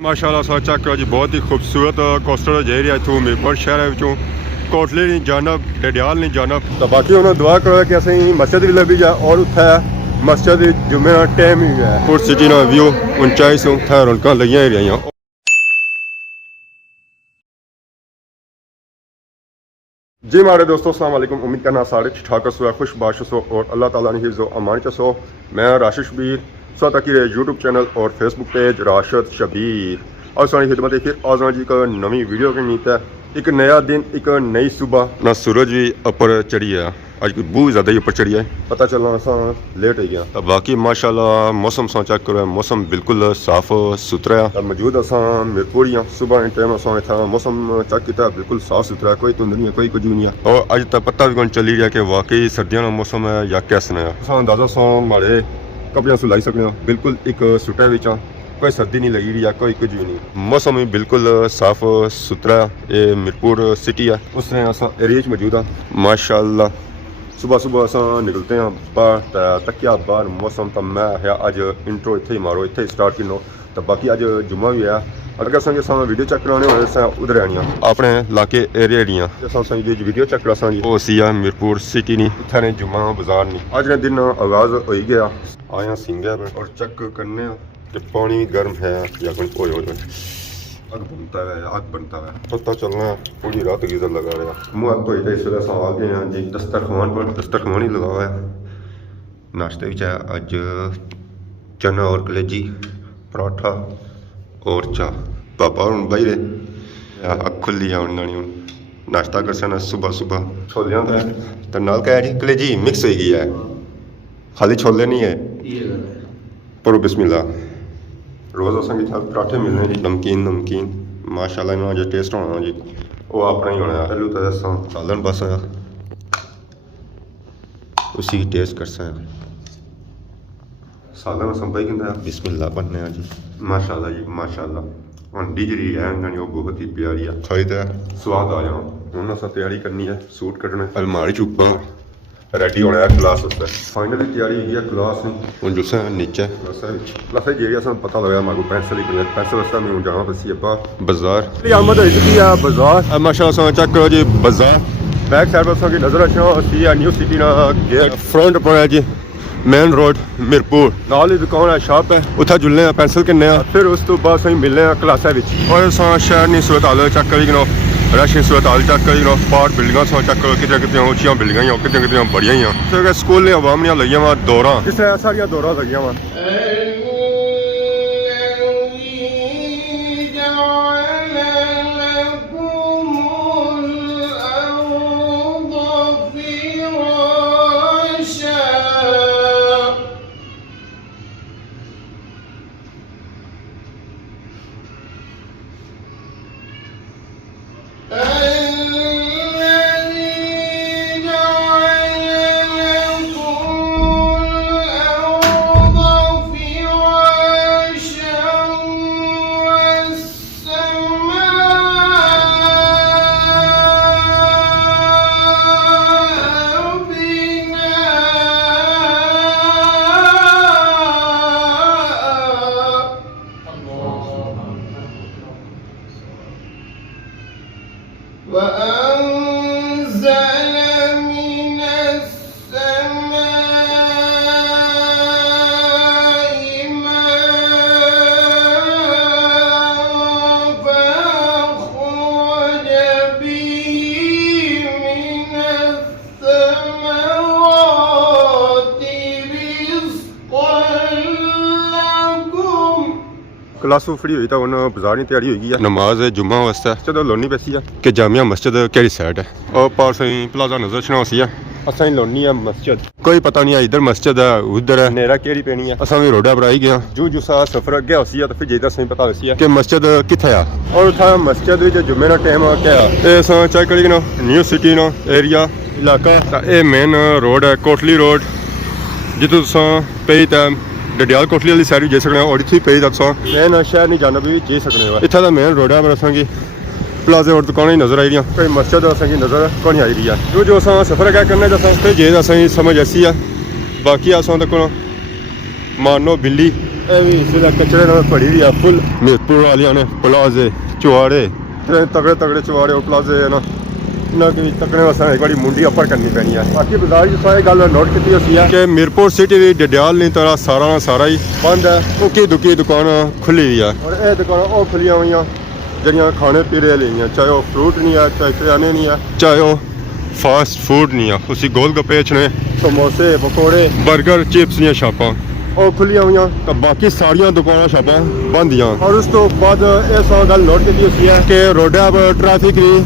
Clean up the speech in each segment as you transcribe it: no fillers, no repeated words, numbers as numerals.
माशाल्लाह सा चेक करो जी बहुत ही खूबसूरत कोस्टर एरिया इतों मीरपुर शहर विचों कोटली नहीं जानब डडियाल नहीं जानब तो बाकी उन्होंने दुआ करो कि असें मस्जिद भी लभी जाए और उत्थे मस्जिद जुम्मे का टाइम ही है पुर सिटी ना व्यू ऊंचाई से उत्थे रौनक लगियां ही रहियां। जी हमारे दोस्तों अस्सलाम वालेकुम, उम्मीद करना सारे ठीक ठाक सो खुश बाश सो और अल्लाह ताला ने हिफ्ज़ व अमान सो। मैं राशिद शबीर साथ की यूट्यूब चैनल और फेसबुक पेज राशिद शबीर और सारी खिदमत फिर आज जी एक नवी वीडियो की नीत है। एक नया दिन एक नई सुबह ना सूरज भी ऊपर चढ़ी है, अज बहुत ज़्यादा ही ऊपर चढ़ी है, पता चलना असा लेट हो गया। तो बाकी माशाल्लाह मौसम सा चेक करो, मौसम बिल्कुल साफ सुथरा है। मौजूद असा मीरपुर ही सुबह टाइम असा इतना मौसम चेक किया बिल्कुल साफ सुथरा, कोई धुंध नहीं है, कोई कुछ नहीं है। और अज तक पता भी कौन चली रहा कि वाकई सर्दियों का मौसम है या कैसा है। असा अंदाजा सो माड़े कपड़े सु लाई सकते हो, बिल्कुल एक सुटा विच कोई सर्दी नहीं लगी रही है, कोई कुछ भी नहीं। मौसम भी बिल्कुल साफ सुथरा, ये मीरपुर सिटी है उस तरह असा एरिया मौजूद है माशाल्लाह। सुबह सुबह असा निकलते हैं बाहर तकिया बाहर मौसम तो मैं है अज इंट्रो इतने ही मारो इतने ही स्टार्ट किनो। तो बाकी अज जुम्मा भी है, अगर असं सामने वीडियो चेक कराने हो अस उधर आनियाँ अपने इलाके एरिया एरिया वीडियो चेक करा वो सी है मीरपुर सिटी नहीं, इतने जुम्मा बाजार नहीं। अज का दिन आगाज हो ही गया, आया सिंगा और चेक करने कि पानी गर्म है या कोई अग बनता है आग बनता है, पता चलना पूरी रात गीजर लगा रहा है। मुँह तो इस वजह आ गए हैं जी दस्तरखान पर, दस्तरखान ही लगा हुआ है। नाश्ते भी है अज चना और कलेजी पराठा और चाह। पापा हूँ बही रहे अग खुली है उन्होंने हूँ नाश्ता कर सकना सुबह सुबह छोलियां तो नाल क्या जी कलेजी मिक्स हो गई है, खाली छोले नहीं है। पर बिस्मिल्लाह रोज़ असें पराठे मिलने जी नमकीन नमकीन माशाल्लाह इन्होंने जो टेस्ट होना जी वो अपना ही होना है। पहलू तो दसा सालन बस उसी टेस्ट कर सकते सालन अस बही कहता बिस्मिल्लाह बनने जी माशाल्लाह जी माशाल्लाह। हंडी जी है इन्होंने वो बहुत ही प्यारी है, खाई तो स्वाद आ जाओ। हूँ अस तैयारी करनी है सूट कटने अलमारी चुपा रेडी होना है क्लास उससे फाइनली तैयारी हुई है क्लास हूँ जुस नीचे क्लास जी अस पता लगा मैं पेंसिल ही पेंसिल वास्ते मैं जाना पसी बाजार आमद हो चुकी है बाजार माशाल्लाह चेक करो जी बाजार बैक साइड पर की नजर अच्छा न्यू सिटी ना गेट फ्रंट पर है जी मेन रोड मीरपुर नाल ही दुकान है शॉप है उत्थे जुलने पेंसिल किन्ने फिर उस तो बाद अं मिलने क्लासा और शहर नहीं सूरत हाल चेक करी रश सूरत हाल चेक करी पार्ट बिल्डिंग चेक करो कितने कितने ऊँचिया बिल्डिंग ही कितने कितने बड़िया ही स्कूल ने अवाम लगी वा दौरा किस तरह सारिया दौरा लगी वा। क्लासों फ्री हुई तो उन्होंने बाजार की तैयारी हुई है नमाज जुम्मा वास्ते चलो लोनी पैसी है कि जामिया मस्जिद केड़ी साइड है और पास प्लाजा नजर छनौसी है असा लोनी है मस्जिद कोई पता नहीं है इधर मस्जिद है उधर है नेरा केड़ी पेनी है असा भी रोडा पर आई गया जू जू सा सफर अगे होसी है तो फिर जेदा सही पता होसी है कि मस्जिद किथे है और उठा मस्जिद भी जुम्मे का टाइम क्या है चेक करी न्यू सिटी नो एरिया इलाका ये मेन रोड है कोटली रोड जितों पे डडियाल कोटली वाली साइड भी जा सकते हैं और इतनी पे मेन शहर नहीं जाना भी जा सकते हैं। इतना का मेन रोड है पर असा प्लाजे और दुकानें नजर आई रही कोई मस्जिद असेंगी नजर को नहीं आई रही है जो जो अस सफर क्या करने फिर जे असें समझ ऐसी है बाकी अस तक मानो बिल्ली ਇਹ ਵੀ ਇਸ ਵੇਲੇ ਕਚਰੇ ਨਾਲ ਭਰੀ ਦੀ ਆ ਫੁੱਲ। ਮੀਰਪੁਰ ਵਾਲਿਆਂ ਨੇ ਪਲਾਜ਼ੇ ਚੁਆੜੇ ਤੇ ਤਗੜੇ ਤਗੜੇ ਚੁਆੜੇ ਉਹ ਪਲਾਜ਼ੇ ਨਾ ਇਹਨਾਂ ਦੇ ਤੱਕਣੇ ਵਾਸਤੇ ਇੱਕ ਵਾਰੀ ਮੁੰਡੀ ਅੱਪਰ ਕਰਨੀ ਪੈਣੀ ਆ। ਬਾਕੀ ਬਾਜ਼ਾਰ ਜਿਸ ਇਹ ਗੱਲ ਨੋਟ ਕੀਤੀ ਹੋਈ ਹੈ ਕਿ ਮੀਰਪੁਰ ਸਿਟੀ ਵੀ ਡਡਿਆਲ ਨਹੀਂ ਤਰ੍ਹਾਂ ਸਾਰਾ ਹੀ ਬੰਦ ਹੈ। ਉੱਕੀ ਦੁੱਕੀ ਦੁਕਾਨ ਖੁੱਲੀ ਹੋਈ ਆ ਔਰ ਇਹ ਦੁਕਾਨਾਂ ਉਹ ਖੁੱਲੀਆਂ ਹੋਈਆਂ ਜਿਹੜੀਆਂ ਖਾਣੇ ਪੀਣੇ ਲਈਆਂ, ਚਾਹੇ ਉਹ ਫਰੂਟ ਨਹੀਂ ਆ, ਚਾਹੇ ਕਰਿਆਨੇ ਨਹੀਂ ਆ, ਚਾਹੇ ਉਹ ਫਾਸਟ ਫੂਡ ਨਹੀਂ ਆ। ਉसी गोल गप्पे बेचने, समोसे पकौड़े बर्गर चिप्स ਦੀਆਂ ਸ਼ਾਪਾਂ ਉਹ ਖੁੱਲੀਆਂ ਹੋਈਆਂ ਤਾਂ ਬਾਕੀ ਸਾਰੀਆਂ ਦੁਕਾਨਾਂ ਸ਼ਾਪਾਂ ਬੰਦ ਆ। ਔਰ ਉਸ ਤੋਂ ਬਾਅਦ ਇਹ ਸੌ ਗੱਲ ਨੋਟ ਕੀਤੀ ਹੋਈ ਹੈ ਕਿ ਰੋਡਾਂ 'ਤੇ ਟ੍ਰੈਫਿਕ ਵੀ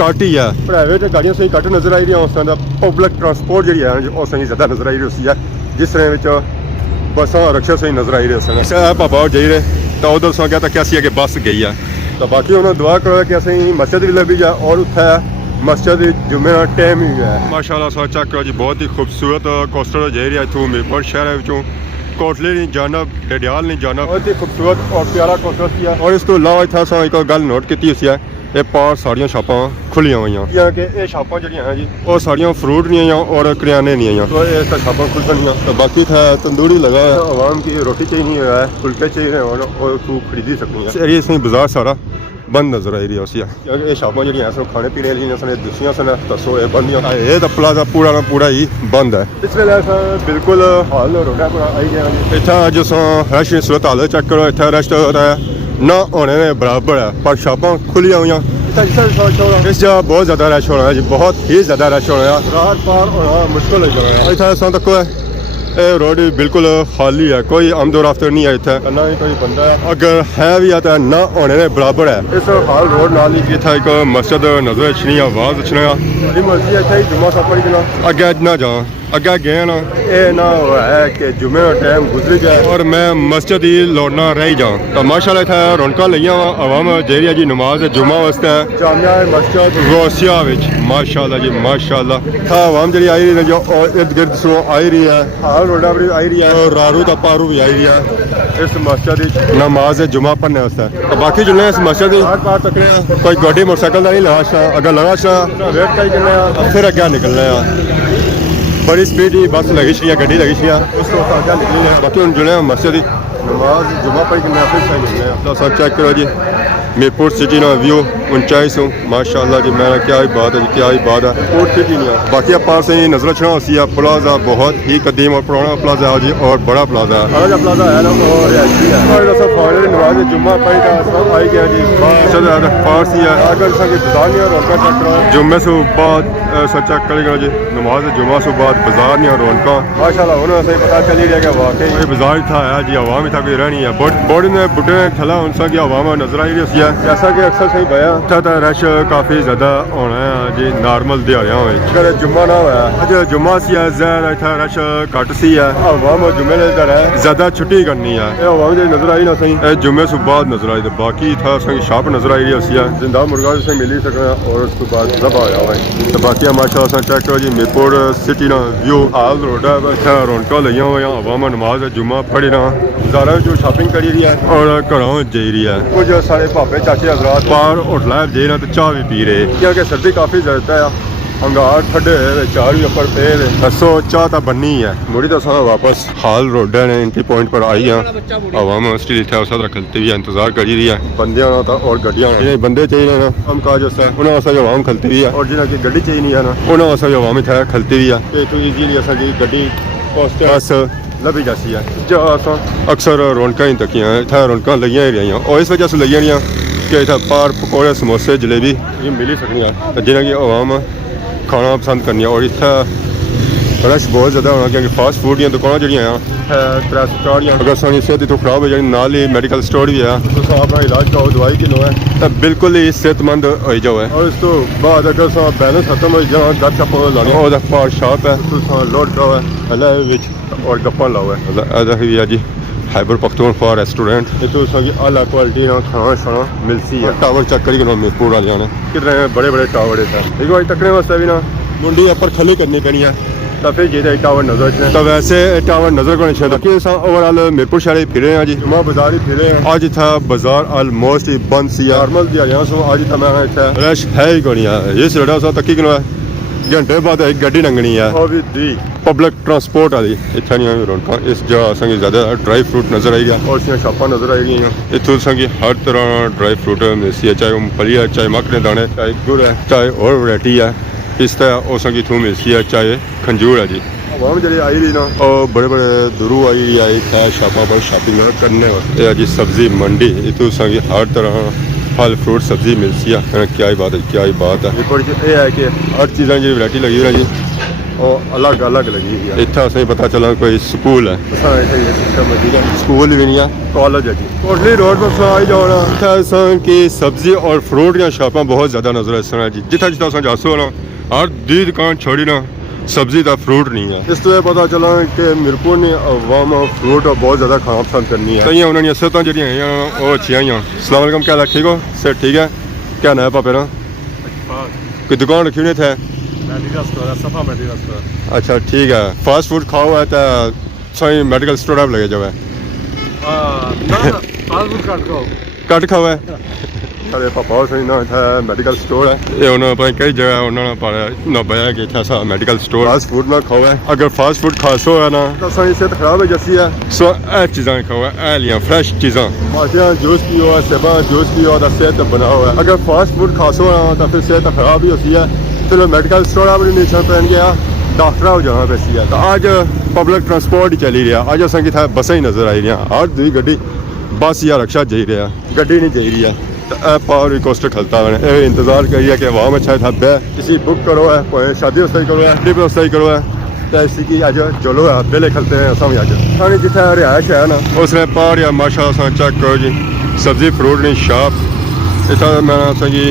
ਘੱਟ ਹੀ ਆ। ਪ੍ਰਾਈਵੇਟ ਗਾੜੀਆਂ ਸਹੀ ਘੱਟ ਨਜ਼ਰ ਆ ਰਹੀਆਂ, ਉਸ ਤਰ੍ਹਾਂ ਦਾ ਪਬਲਿਕ ਟਰਾਂਸਪੋਰਟ ਜਿਹੜੀ ਹੈ ਉਹ ਸਹੀ ਜ਼ਿਆਦਾ ਨਜ਼ਰ ਆ ਰਹੀ ਹੈ। ਜਿਸ ਤਰ੍ਹਾਂ ਵਿੱਚ ਬੱਸਾਂ ਰਕਸ਼ਾ ਸਹੀ ਨਜ਼ਰ ਆ ਰਹੀ ਹੈ। ਪਾਪਾ ਜਾਈ ਰਹੇ ਤਾਂ ਉਦੋਂ ਸੌ ਗਿਆ ਤਾਂ ਕਿਹਾ ਸੀ ਕਿ ਬੱਸ ਗਈ ਆ। ਤਾਂ ਬਾਕੀ ਉਹਨਾਂ ਦੁਆ ਕਰੋ ਕਿ ਅਸੀਂ ਮਸਜਿਦ ਵੀ ਲੱਭੀ ਜਾ ਔਰ ਉੱਥੇ मस्जिद जुम्मे का टाइम ही है। माशाल्लाह सा चेक करो जी, बहुत ही खूबसूरत कोस्टर जा रही है इतों मीरपुर शहर विचों कोटले नहीं जाना, डडियाल नहीं जाना। बहुत ही खूबसूरत और प्यारा कोस्टर किया। और इस तो अलावा इतना सा एक गल नोट की हुई है, ये पार सारियां शापां खुलियां हुई कि ये शापां जिहड़ियां हैं जी वो सारियां फ्रूट नहीं आई और करियाने नहीं आई। तो ये शापां खुल गई। तो बाकी था तंदूरी लगा है, आवाम की रोटी चाहिए नहीं है, फुलके चाहिए और तू खरीदी सकती है। एरिया से बाजार सारा बंद नजर आई रही है उसी क्योंकि ये शापां जिहड़ियां सन खाने पीने वाली सन दूसरियां सन दसो ये बंदियां। ये तो प्लाजा पूरा ना पूरा ही बंद है। इस वेले बिल्कुल हाल रोडा पर आई गया। इतना जो रश सूरत हाल चेक करो, इतना रश तो ना होने के बराबर है, पर शापां खुलियां हुई। इस जगह बहुत ज़्यादा रश होना है जी, बहुत ही ज़्यादा रश होना है। रात पार होना मुश्किल हो जाना है। इतना तक ये रोड बिल्कुल खाली है, कोई आमदो रफ्त नहीं है इतना, ना ही कोई बंदा है। अगर है भी है तो ना होने के बराबर है। इस हाल रोड नाल ही इतना एक मस्जिद नजर अच्छी आवाज अच्छी मस्जिद इतना ही जुम्मा सा पढ़ी देना अगे ना जा अगे गए ना ये ना है कि जुम्मे का टाइम गुजर गया और मैं मस्जिद ही लौटना रह जाऊँ। तो माशाल्लाह इतना रौनक लिया आवाम जेरी जी नमाज जुम्मा वास्ते जामिया मस्जिद रोसिया विच माशाल्लाह जी माशाल्लाह। था आवाम जी आई रही है जो इर्द गिर्द सो आई रही है, हाल रोडा पर आई रही है और रारू तो पारू भी आई रही है इस मस्जिद नमाज जुम्मा पढ़ने वास्ते। तो बाकी जुड़ने इस मस्जिद पार तक कोई गाड़ी मोटरसाइकिल का नहीं लगा, अगर लगा वेट का ही करना फिर अगे निकलना है। बड़ी स्पीड ही बस लगी सी गड्डी लगी सी उसको अगे निकली है। बाकी हम जुड़े मस्जिद नमाज जुम्मा पढ़ के फिर सही निकले। सब चेक करो जी मीरपुर सिटी ना व्यू ऊंचाई से माशाल्लाह जी, मैं क्या ही बात है जी, क्या ही बात है। कोट सिटी नहीं है बाकी पास से नजर रखना होती है। प्लाजा बहुत ही कदीम और पुराना प्लाजा है जी और बड़ा प्लाजा है। बड़ा प्लाजा है ना और सब नमाज जुम्मा पढ़ी का सब आई गया जी फारसी है। अगर रौनक जुम्मे से बाद सच्चा करेगा जी नमाज जुम्मा से बाद बाजार नहीं रौनक माशाल्लाह उन्होंने सही पता चली रहेगा वाकई बाजार था है जी, आवाम था कोई रहनी है बड़े ने बुढ़े ने थला उनसा की आवाम नजर आई रही है। जैसा कि अक्सर सही पाया था रश काफ़ी ज़्यादा होना है जी नॉर्मल दिहाड़ियां होए। अगर जुम्मा ना होया अज जुम्मा सी है ज़्यादा इतना रश घट सी है। आवाम जुम्मे ने है ज़्यादा छुट्टी करनी है। आवाम जी नजर आई ना सही जुम्मे से बाद नजर आई। तो बाकी था शाप नजर आई रही है जिंदा मुर्गा से मिल ही सकना और उसके बाद जब आया हुआ है। तो बाकी माशाल्लाह चेक करो जी मीरपुर सिटी ना व्यू हाल रोड है रौनक लगिया हुई आवाम नमाज जुम्मा पढ़ी ना बाजारों जो शॉपिंग करी रही है और घरों जा रही है। कुछ सारे भापे चाचे हजरात बाहर होटल जे ना तो चाह भी पी रहे क्योंकि सर्दी काफ़ी ज़्यादा है। अंगार ठंडे चार भी अपर पे दसो चाह तो बननी है। मुड़ी तो सारा वापस हाल रोड ने एंट्री पॉइंट पर आई हैं। आवाम स्टिल इतना उस खलती भी इंतजार करी रही है बंदियां और गड्डियां जिन्हें बंदे चाहिए ना हम काज उन्होंने वास्ते आवाम खलती भी है और जिन्हें की गड्डी चाहिए नहीं है ना उन्होंने वास्ते आवाम इतना खलती भी है। तो ईजीली अस गड्डी बस लभी जाती है जो अक्सर रौनक ही तकियां इतना रौनक लगियां ही रही और इस वजह से लगी रही कि इतना पार पकौड़े समोसे जलेबी ये मिल ही सकनी है जिन्हें की आवाम खाना पसंद करनी है। और इतना रश बहुत ज़्यादा होना क्योंकि फास्ट फूड दी दुकान जड़ियाँ अगर सारी सेहत तो खराब हो जाए नाल ही मेडिकल स्टोर भी है तो अपना इलाज कराओ दवाई की लो है तो बिल्कुल ही सेहतमंद हो जाओ है। और उस तो बाद अगर बैलेंस खत्म हो जाए गप शप लाने और पार शॉप है तो लोड लो है और गप्पा लाओ है भी है जी खैबर पख्तूनख्वा रेस्टोरेंट ये तो अला क्वालिटी ना खाना शाना मिलती है। टावर चेक करी मीरपुर वाले ने कितने बड़े बड़े टावर है एक बार तकने वास्ते भी ना मुंडी अपर खली करनी पैनी है तो फिर जे टावर नजर तो वैसे टावर नजर करने चाहिए कि ओवरऑल मीरपुर शहर फिरे हैं जी जुम्मा बाजार ही फिरे हैं। आज इतना बाजार ऑलमोस्ट ही बंद सी नॉर्मल दिहाड़ियां सो आज इतना मैं इतना रश है ही कोनी है। ये सड़ा सा तकी घंटे बाद एक गड्डी लंघनी है और भी दी पब्लिक ट्रांसपोर्ट वाली इतना नहीं रौनक इस जगह असेंगी ज़्यादा ड्राई फ्रूट नज़र आई और इसमें शॉपां नज़र आई गई इतों असेंगी हर तरह ड्राई फ्रूट मिलती है चाहे वो मूंगफली है चाहे मक्खन दाने चाहे गुड़ है चाहे और वैरायटी है पिस्ता है वो असेंगी इतों मिलती है चाहे खंजूर है जी आवाम जी आई रही ना और बड़े बड़े दूरों आई है शॉपां पर शॉपिंग करने वास्ते जी सब्जी मंडी इतों असेंगी हर तरह फल फ्रूट सब्जी मिलती है क्या ही बात है क्या ही बात है ये है कि हर चीज़ें जी वैरायटी लगी हुई है जी और अलग अलग लगी हुई है इतना असें पता चला कोई स्कूल है स्कूल भी नहीं है कॉलेज है जी कोटली रोड पर आई जाना इतना की सब्जी और फ्रूट या शॉपां बहुत ज़्यादा नजर आसन जी जितना जितना अस जासो ना हर दी दुकान छोड़ी ना सब्जी का फ्रूट नहीं है इस तो पता चला कि मिरपुर ने अवाम फ्रूट बहुत ज़्यादा खाना पसंद करनी है कई उन्होंने सेहत जी वो अच्छी आई अस्सलाम वालेकुम क्या हाल ठीक हो सेहत ठीक है क्या नाम है पापे ना कोई दुकान रखी हुई थे अच्छा ठीक है फास्ट फूड खाओ है तो सही मेडिकल स्टोर आप लगे जाओ कट खाओ है अरे पापा सही ना था मेडिकल स्टोर है ये उन्होंने पता कई जगह उन्होंने पर ना बताया कि अच्छा सा मेडिकल स्टोर फास्ट फूड में खाओ है अगर फास्ट फूड खासो है ना तो सही सेहत खराब है जैसी है सो ए चीज़ें खाओ है ए लिया फ्रेश चीज़ें माशिया जूस पियो है सेबा जूस पियो तो सेहत बनाओ है अगर फास्ट फूड खासो है तो फिर सेहत खराब ही होती है चलो मेडिकल स्टोर आप निशान पहन गया डॉक्टर हो जहाँ पे सी है तो आज पब्लिक ट्रांसपोर्ट ही चली रहा आज असें कि बसें ही नजर आई रही हर दुई गड्डी बस या रिक्शा जाई रहा गड्डी नहीं जाई रही है तो पावर कोस्टर खलता है इंतजार करिए कि आवाम अच्छा था बह किसी बुक करो है कोई शादी वास्ते करो है ट्रिप वास्ते करो है तो इसी की अज चलो है बेले खलते हैं असा भी अज सानी जिथे रिहायश है ना उसने पार या माशा चेक करो जी सब्जी फ्रूट नहीं शॉप इतना मैं असेंगी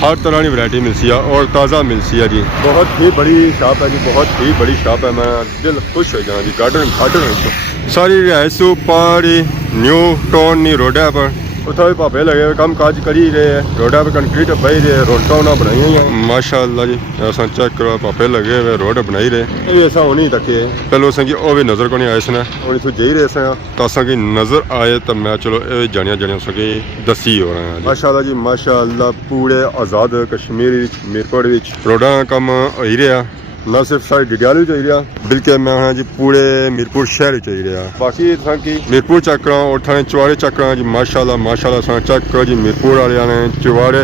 हर तरह की वैरायटी मिलती है और ताज़ा मिलती है जी बहुत ही बड़ी शॉप है जी बहुत ही बड़ी शॉप है मैं दिल खुश हो गया जी गार्डन सारी रिहायश पारी न्यू टाउन नी रोड है पर उतना भी भापे लगे कम काज करी रहे रोडा पर कंक्रीट बही रहे रोडा उन्हें बनाई हुई माशाअल्लाह जी अस चेक करो भापे लगे हुए रोड बनाई रहे ये ऐसा होनी तके पहले असें वो भी नज़र को नहीं आए सन और इतों जाई रहे सन तो असें नज़र आए तो मैं चलो ये जानिया असें दसी हो रहे हैं माशाअल्लाह जी माशाअल्लाह पूरे आज़ाद कश्मीर मीरपुर रोडा का कम हो ही रहा ना सिर्फ सारी डिडियाल चाहिए रहा बल्कि मैं हाँ जी पूरे मीरपुर शहर चाहिए रहा बाकी की मीरपुर चेक करा और थाने चुवाड़े चेक करा जी माशाल्लाह माशाल्लाह चेक करो जी मीरपुर वाले ने चुवाड़े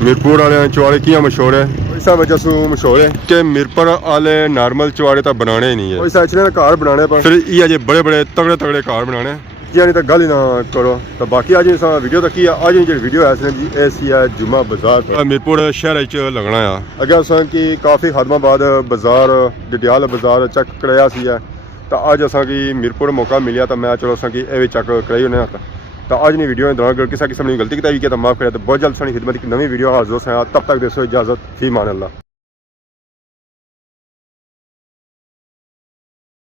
मीरपुर वाले चुवाड़े किया मशहूर है इस वजह से मशहूर है कि मीरपुर वाले नॉर्मल चुवाड़े तो बनाने ही नहीं है इस घर बनाने पर फिर ये अजे बड़े बड़े तगड़े तगड़े घर बनाने यानी तो गल ही ना करो तो बाकी आज वीडियो तक ही आज जी वीडियो है जी ऐसी है जुमा बाजार मीरपुर शहर लगना है अगर असें कि काफ़ी खदमा बाद बाजार डिडियाल बाजार चेक कराया है तो अज असें मीरपुर मौका मिलिया तो मैं चलो असें ये भी चेक कराई होने तो आज नहीं वीडियो दौरान अगर किसी किस्म की गलती की तो माफ़ करें तो बहुत जल्द सारी खिदमत की नवी वीडियो हाजिर हो तब तक देसो इजाज़त फी मान अल्लाह।